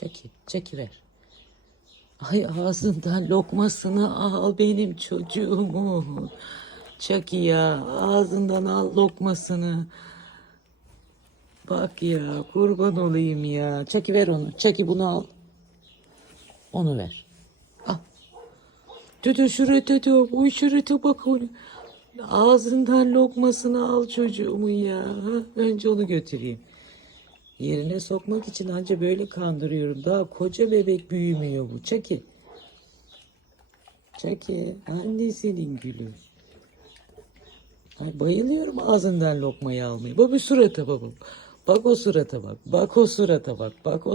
Çeki, çeki ver. Ay ağzından lokmasını al benim çocuğumun. Çeki ya ağzından al lokmasını. Bak ya kurban olayım ya. Çeki ver onu. Çeki bunu al. Onu ver. Al. Dede şuraya dede. O şuraya bak onu. Ağzından lokmasını al çocuğumun ya. Önce onu götüreyim. Yerine sokmak için anca böyle kandırıyorum. Daha koca bebek büyümüyor bu. Çeki. Çeki. Annesinin gülü. Ay bayılıyorum ağzından lokmayı almayı. Bak bir surata baba. Bak o surata bak. Bak o surata bak. Bak o